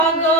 Chicago.